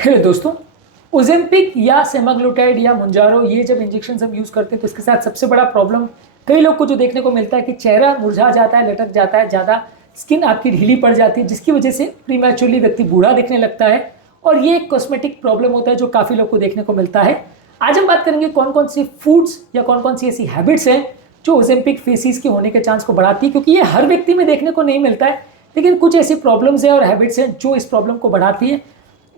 Hello दोस्तों। Ozempic या semaglutide या मुंजारो, ये जब इंजेक्शन हम यूज करते हैं तो इसके साथ सबसे बड़ा प्रॉब्लम कई लोग को जो देखने को मिलता है कि चेहरा मुरझा जाता है, लटक जाता है, ज़्यादा स्किन आपकी ढीली पड़ जाती है, जिसकी वजह से प्रीमैच्योरली व्यक्ति बूढ़ा दिखने लगता है। और ये एक कॉस्मेटिक प्रॉब्लम होता है जो काफ़ी लोग को देखने को मिलता है। आज हम बात करेंगे कौन कौन सी फूड्स या कौन कौन सी ऐसी हैबिट्स हैं जो ओजेम्पिक फेसिस के होने के चांस को बढ़ाती है, क्योंकि ये हर व्यक्ति में देखने को नहीं मिलता है, लेकिन कुछ ऐसी प्रॉब्लम्स हैं और हैबिट्स हैं जो इस प्रॉब्लम को बढ़ाती है।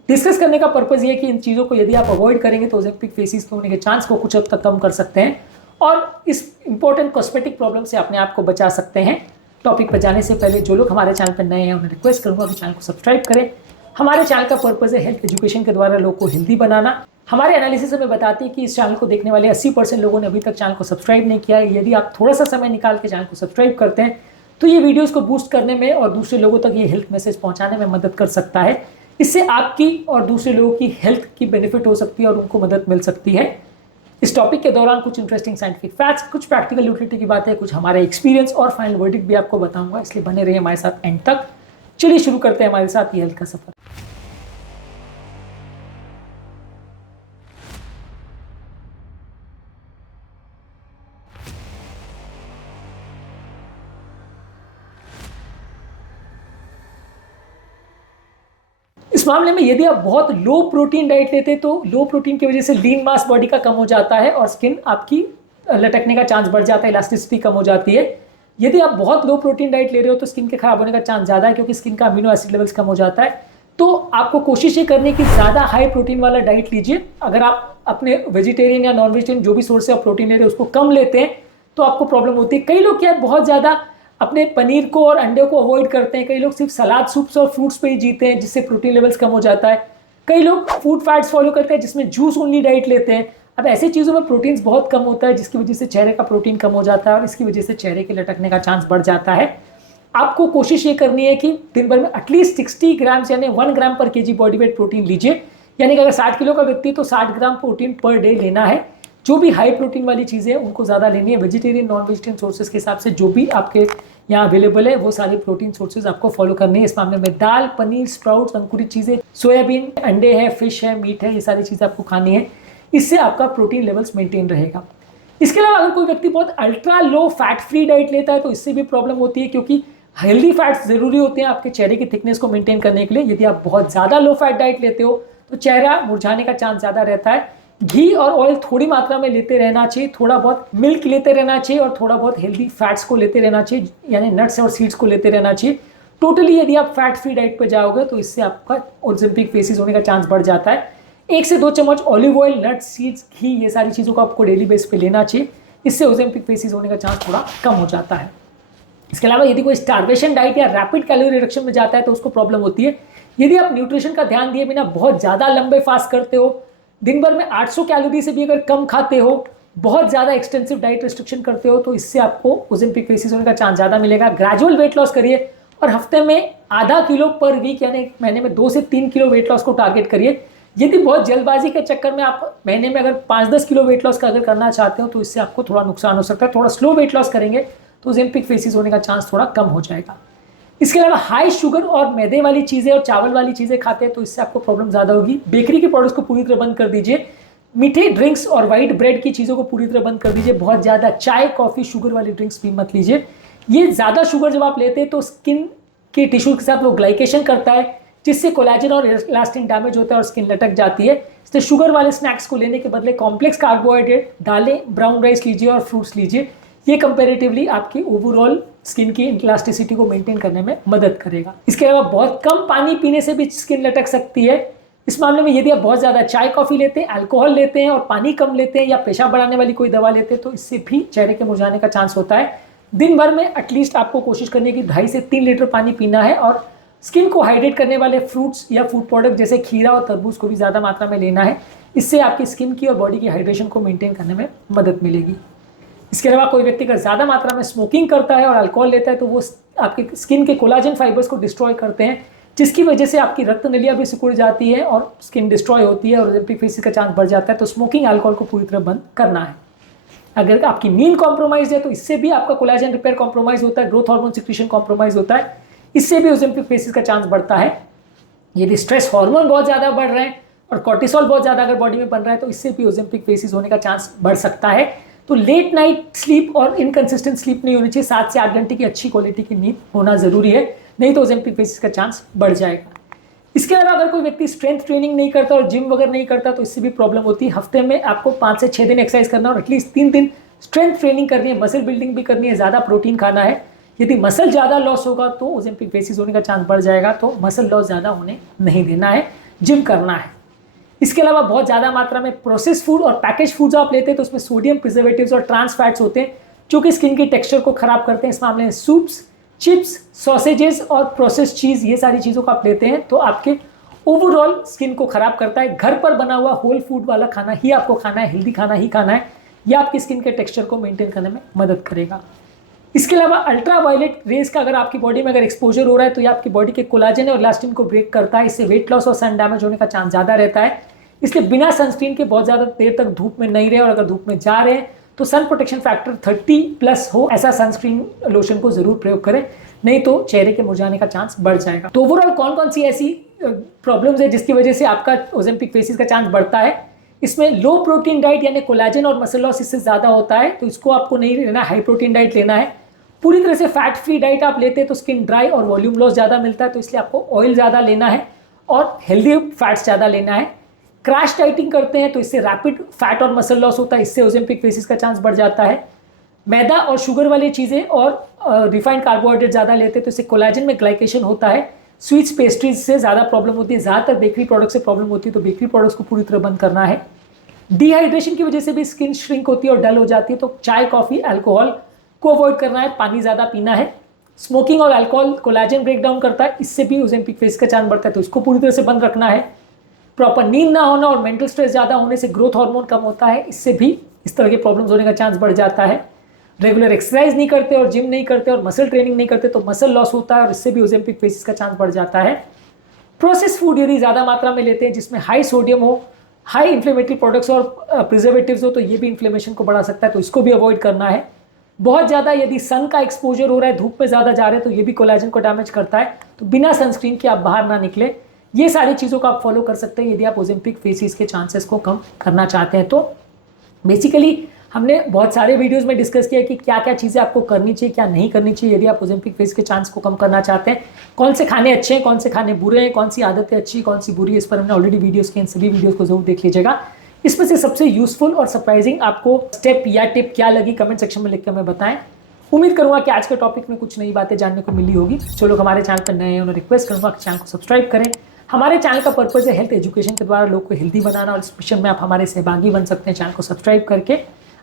डिस्कस करने का पर्पज ये है कि इन चीज़ों को यदि आप अवॉइड करेंगे तो ओजेम्पिक फेसिस के होने के चांस को कुछ हद तक कम कर सकते हैं और इस इंपॉर्टेंट कॉस्मेटिक प्रॉब्लम से अपने आप को बचा सकते हैं। टॉपिक पर जाने से पहले जो लोग हमारे चैनल पर नए हैं उन्हें रिक्वेस्ट करूंगा कि चैनल को सब्सक्राइब करें। हमारे चैनल का पर्पज है हेल्थ एजुकेशन के द्वारा लोग को हेल्दी बनाना। हमारे एनालिसिस में बताती है कि इस चैनल को देखने वाले 80% लोगों ने अभी तक चैनल को सब्सक्राइब नहीं किया है। यदि आप थोड़ा सा समय निकाल के चैनल को सब्सक्राइब करते हैं तो ये वीडियोस को बूस्ट करने में और दूसरे लोगों तक ये हेल्थ मैसेज पहुंचाने में मदद कर सकता है। इससे आपकी और दूसरे लोगों की हेल्थ की बेनिफिट हो सकती है और उनको मदद मिल सकती है। इस टॉपिक के दौरान कुछ इंटरेस्टिंग साइंटिफिक फैक्ट्स, कुछ प्रैक्टिकल यूटिलिटी की बातें, कुछ हमारे एक्सपीरियंस और फाइनल वर्डिक्ट भी आपको बताऊंगा, इसलिए बने रहिए हमारे साथ एंड तक। चलिए शुरू करते हैं हमारे साथ ये हेल्थ का सफर। इस मामले में यदि आप बहुत लो प्रोटीन डाइट लेते हैं तो लो प्रोटीन की वजह से लीन मास बॉडी का कम हो जाता है और स्किन आपकी लटकने का चांस बढ़ जाता है, इलास्टिसिटी कम हो जाती है। यदि आप बहुत लो प्रोटीन डाइट ले रहे हो तो स्किन के खराब होने का चांस ज़्यादा है, क्योंकि स्किन का अमीनो एसिड लेवल्स कम हो जाता है। तो आपको कोशिश ये करनी है कि ज़्यादा हाई प्रोटीन वाला डाइट लीजिए। अगर आप अपने वेजिटेरियन या नॉन वेजिटेरियन जो भी सोर्स से आप प्रोटीन ले रहे हो उसको कम लेते हैं तो आपको प्रॉब्लम होती है। कई लोग क्या है, बहुत ज़्यादा अपने पनीर को और अंडे को अवॉइड करते हैं। कई लोग सिर्फ सलाद, सूप्स और फ्रूट्स पे ही जीते हैं, जिससे प्रोटीन लेवल्स कम हो जाता है। कई लोग फूड फैट्स फॉलो करते हैं जिसमें जूस ओनली डाइट लेते हैं। अब ऐसी चीज़ों में प्रोटीन्स बहुत कम होता है, जिसकी वजह से चेहरे का प्रोटीन कम हो जाता है और इसकी वजह से चेहरे के लटकने का चांस बढ़ जाता है। आपको कोशिश ये करनी है कि दिन भर में एटलीस्ट 60 ग्राम्स यानी 1 ग्राम पर केजी बॉडी वेट प्रोटीन लीजिए। यानी कि अगर 60 किलो का व्यक्ति तो 60 ग्राम प्रोटीन पर डे लेना है। जो भी हाई प्रोटीन वाली चीज़ें हैं उनको ज़्यादा लेनी है। वेजिटेरियन नॉन वेजिटेरियन सोर्सेज के हिसाब से जो भी आपके यहाँ अवेलेबल है वो सारे प्रोटीन सोर्सेज आपको फॉलो करने हैं। इस मामले में दाल, पनीर, स्प्राउट्स, अंकुरित चीज़ें, सोयाबीन, अंडे है, फिश है, मीट है, ये सारी चीज़ें आपको खानी है। इससे आपका प्रोटीन लेवल्स मेंटेन रहेगा। इसके अलावा अगर कोई व्यक्ति बहुत ultra low fat free diet लेता है तो इससे भी प्रॉब्लम होती है, क्योंकि हेल्दी फैट्स जरूरी होते हैं आपके चेहरे की थिकनेस को मेंटेन करने के लिए। यदि आप बहुत ज़्यादा लो फैट डाइट लेते हो तो चेहरा मुरझाने का चांस ज़्यादा रहता है। घी और ऑयल थोड़ी मात्रा में लेते रहना चाहिए, थोड़ा बहुत मिल्क लेते रहना चाहिए और थोड़ा बहुत हेल्दी फैट्स को लेते रहना चाहिए, यानी नट्स और सीड्स को लेते रहना चाहिए। टोटली यदि आप फैट फ्री डाइट पे जाओगे तो इससे आपका ओजेम्पिक फेसिस होने का चांस बढ़ जाता है। 1 से 2 चम्मच ऑलिव ऑयल, नट्स, सीड्स, घी, ये सारी चीज़ों को आपको डेली बेस पे लेना चाहिए। इससे ओजेम्पिक फेसिस होने का चांस थोड़ा कम हो जाता है। इसके अलावा यदि कोई स्टार्वेशन डाइट या रैपिड कैलोरी रिडक्शन में जाता है तो उसको प्रॉब्लम होती है। यदि आप न्यूट्रिशन का ध्यान दिए बिना बहुत ज़्यादा लंबे फास्ट करते हो, दिन भर में 800 कैलोरी से भी अगर कम खाते हो, बहुत ज़्यादा एक्सटेंसिव डाइट रिस्ट्रिक्शन करते हो, तो इससे आपको ओजेम्पिक फेसिस होने का चांस ज़्यादा मिलेगा। ग्रेजुअल वेट लॉस करिए और हफ्ते में आधा किलो पर वीक यानी महीने में 2 से 3 किलो वेट लॉस को टारगेट करिए। यदि बहुत जल्दबाजी के चक्कर में आप महीने में अगर 5-10 किलो वेट लॉस का अगर करना चाहते हो तो इससे आपको थोड़ा नुकसान हो सकता है। थोड़ा स्लो वेट लॉस करेंगे तो ओजेम्पिक फेसिस होने का चांस थोड़ा कम हो जाएगा। इसके अलावा हाई शुगर और मैदे वाली चीज़ें और चावल वाली चीज़ें खाते हैं तो इससे आपको प्रॉब्लम ज़्यादा होगी। बेकरी के प्रोडक्ट्स को पूरी तरह बंद कर दीजिए। मीठे ड्रिंक्स और वाइट ब्रेड की चीज़ों को पूरी तरह बंद कर दीजिए। बहुत ज़्यादा चाय, कॉफ़ी, शुगर वाली ड्रिंक्स भी मत लीजिए। ये ज़्यादा शुगर जब आप लेते हैं तो स्किन के टिश्यू के साथ वो ग्लाइकेशन करता है, जिससे कोलेजन और इलास्टिन डैमेज होता है और स्किन लटक जाती है। इसलिए शुगर वाले स्नैक्स को लेने के बदले कॉम्प्लेक्स कार्बोहाइड्रेट, दालें, ब्राउन राइस लीजिए और फ्रूट्स लीजिए। ये कंपेरेटिवली आपकी ओवरऑल स्किन की इलास्टिसिटी को मेंटेन करने में मदद करेगा। इसके अलावा बहुत कम पानी पीने से भी स्किन लटक सकती है। इस मामले में यदि आप बहुत ज़्यादा चाय, कॉफ़ी लेते हैं, अल्कोहल लेते हैं और पानी कम लेते हैं या पेशाब बढ़ाने वाली कोई दवा लेते हैं तो इससे भी चेहरे के मुरझाने का चांस होता है। दिन भर में एटलीस्ट आपको कोशिश करनी है कि 2.5 से 3 लीटर पानी पीना है और स्किन को हाइड्रेट करने वाले फ्रूट्स या फूड प्रोडक्ट जैसे खीरा और तरबूज को भी ज़्यादा मात्रा में लेना है। इससे आपकी स्किन की और बॉडी की हाइड्रेशन को मेंटेन करने में मदद मिलेगी। इसके अलावा कोई व्यक्ति अगर ज़्यादा मात्रा में स्मोकिंग करता है और अल्कोहल लेता है तो वो आपके स्किन के कोलाजन फाइबर्स को डिस्ट्रॉय करते हैं, जिसकी वजह से आपकी रक्त नलियाँ भी सिकुड़ जाती है और स्किन डिस्ट्रॉय होती है और ओजेम्पिक फेसिस का चांस बढ़ जाता है। तो स्मोकिंग, अल्कोहल को पूरी तरह बंद करना है। अगर आपकी नींद कॉम्प्रोमाइज है तो इससे भी आपका कोलाजन रिपेयर कॉम्प्रोमाइज होता है, ग्रोथ हार्मोन सिक्रीशन कॉम्प्रोमाइज होता है, इससे भी ओजेम्पिक फेसिस का चांस बढ़ता है। यदि स्ट्रेस हार्मोन बहुत ज़्यादा बढ़ रहे हैं और कॉर्टिसोल बहुत ज़्यादा अगर बॉडी में बन रहा है तो इससे भी ओजेम्पिक फेसिस होने का चांस बढ़ सकता है। तो लेट नाइट स्लीप और इनकंसिस्टेंट स्लीप नहीं होनी चाहिए, 7 से 8 घंटे की अच्छी क्वालिटी की नींद होना जरूरी है, नहीं तो ओजेम्पिक फेसिस का चांस बढ़ जाएगा। इसके अलावा अगर कोई व्यक्ति स्ट्रेंथ ट्रेनिंग नहीं करता और जिम वगैरह नहीं करता तो इससे भी प्रॉब्लम होती है। हफ्ते में आपको 5 से 6 दिन एक्सरसाइज करना और एटलीस्ट 3 दिन स्ट्रेंथ ट्रेनिंग करनी है, मसल बिल्डिंग भी करनी है, ज़्यादा प्रोटीन खाना है। यदि मसल ज़्यादा लॉस होगा तो ओजेम्पिक फेसिस होने का चांस बढ़ जाएगा, तो मसल लॉस ज़्यादा होने नहीं देना है, जिम करना है। इसके अलावा बहुत ज़्यादा मात्रा में प्रोसेस फूड और पैकेज फूड्स आप लेते हैं तो उसमें सोडियम प्रिजर्वेटिव्स और ट्रांस फैट्स होते हैं जो कि स्किन की टेक्सचर को खराब करते हैं। इस मामले में सूप्स, चिप्स, सॉसेजेस और प्रोसेस चीज़, ये सारी चीज़ों को आप लेते हैं तो आपके ओवरऑल स्किन को खराब करता है। घर पर बना हुआ होल फूड वाला खाना ही आपको खाना है, हेल्दी खाना ही खाना है, यह आपकी स्किन के टेक्सचर को मेंटेन करने में मदद करेगा। इसके अलावा अल्ट्रा वायलेट रेज का अगर आपकी बॉडी में अगर एक्सपोजर हो रहा है तो ये आपकी बॉडी के कोलाजन और इलास्टिन को ब्रेक करता है, इससे वेट लॉस और सन डैमेज होने का चांस ज़्यादा रहता है। इसलिए बिना सनस्क्रीन के बहुत ज़्यादा देर तक धूप में नहीं रहे, और अगर धूप में जा रहे हैं तो सन प्रोटेक्शन फैक्टर 30+ हो ऐसा सनस्क्रीन लोशन को जरूर प्रयोग करें, नहीं तो चेहरे के मुरझाने का चांस बढ़ जाएगा। तो ओवरऑल कौन कौन सी ऐसी प्रॉब्लम्स है जिसकी वजह से आपका ओजेम्पिक फेसिस का चांस बढ़ता है? इसमें लो प्रोटीन डाइट यानी कोलाजन और मसल लॉस इससे ज़्यादा होता है, तो इसको आपको नहीं लेना, हाई प्रोटीन डाइट लेना है। पूरी तरह से फैट फ्री डाइट आप लेते हैं तो स्किन ड्राई और वॉल्यूम लॉस ज़्यादा मिलता है, तो इसलिए आपको ऑयल ज़्यादा लेना है और हेल्दी फैट्स ज़्यादा लेना है। क्रैश डाइटिंग करते हैं तो इससे रैपिड फैट और मसल लॉस होता है, इससे ओजेम्पिक फेसिस का चांस बढ़ जाता है। मैदा और शुगर वाली चीज़ें और रिफाइंड कार्बोहाइड्रेट ज़्यादा लेते हैं तो इससे कोलाजन में ग्लाइकेशन होता है। स्वीट्स पेस्ट्रीज से ज़्यादा प्रॉब्लम होती है, ज़्यादातर बेकरी प्रोडक्ट से प्रॉब्लम होती है, तो बेकरी प्रोडक्ट्स को पूरी तरह बंद करना है। डिहाइड्रेशन की वजह से भी स्किन श्रिंक होती है और डल हो जाती है, तो चाय, कॉफ़ी, अल्कोहल को अवॉइड करना है, पानी ज़्यादा पीना है। स्मोकिंग और अल्कोहल कोलाजन ब्रेक डाउन करता है, इससे भी ओजेम्पिक फेसिस का चांस बढ़ता है, तो इसको पूरी तरह से बंद रखना है। प्रॉपर नींद ना होना और मेंटल स्ट्रेस ज़्यादा होने से ग्रोथ हार्मोन कम होता है, इससे भी इस तरह के प्रॉब्लम्स होने का चांस बढ़ जाता है। रेगुलर एक्सरसाइज नहीं करते और जिम नहीं करते और मसल ट्रेनिंग नहीं करते तो मसल लॉस होता है और इससे भी ओजेम्पिक फेसिस का चांस बढ़ जाता है। प्रोसेस फूड यदि ज़्यादा मात्रा में लेते हैं जिसमें हाई सोडियम हो, हाई इन्फ्लेमेटरी प्रोडक्ट्स और प्रिजर्वेटिव्स हो तो ये भी इन्फ्लेमेशन को बढ़ा सकता है, तो इसको भी अवॉइड करना है। बहुत ज़्यादा यदि सन का एक्सपोजर हो रहा है, धूप में ज़्यादा जा रहे हैं तो ये भी कोलाजन को डैमेज करता है, तो बिना सनस्क्रीन के आप बाहर ना निकले। ये सारी चीज़ों को आप फॉलो कर सकते हैं यदि आप ओजेम्पिक फेसिस के चांसेस को कम करना चाहते हैं। तो बेसिकली हमने बहुत सारे वीडियोस में डिस्कस किया कि क्या क्या चीज़ें आपको करनी चाहिए, क्या नहीं करनी चाहिए यदि आप ओजेम्पिक फेसिस के चांस को कम करना चाहते हैं। कौन से खाने अच्छे हैं, कौन से खाने बुरे हैं, कौन सी आदतें अच्छी, कौन सी बुरी है, इस पर हमने ऑलरेडी वीडियोस किए, इन सभी वीडियोस को जरूर देख लीजिएगा। इसमें से सबसे यूजफुल और सरप्राइजिंग आपको स्टेप या टिप क्या लगी कमेंट सेक्शन में लिख कर हमें बताएं। उम्मीद करूंगा कि आज के टॉपिक में कुछ नई बातें जानने को मिली होगी। जो लोग हमारे चैनल पर नए हैं उन्हें रिक्वेस्ट करूंगा कि चैनल को सब्सक्राइब करें। हमारे चैनल का पर्पज़ है हेल्थ एजुकेशन के द्वारा लोग को हेल्दी बनाना, और इस मिशन में आप हमारे सहभागी बन सकते हैं। चैनल को सब्सक्राइब करके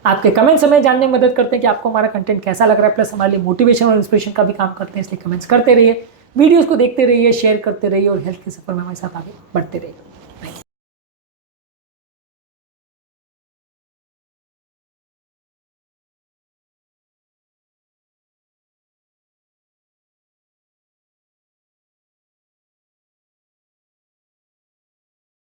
आपके कमेंट्स हमें जानने में मदद करते हैं कि आपको हमारा कंटेंट कैसा लग रहा है, प्लस हमारे लिए मोटिवेशन और इंस्पिरेशन का भी काम करते हैं। इसलिए कमेंट्स करते रहिए, वीडियोस को देखते रहिए, शेयर करते रहिए और हेल्थ के सफर में हमारे साथ आगे बढ़ते रहिए।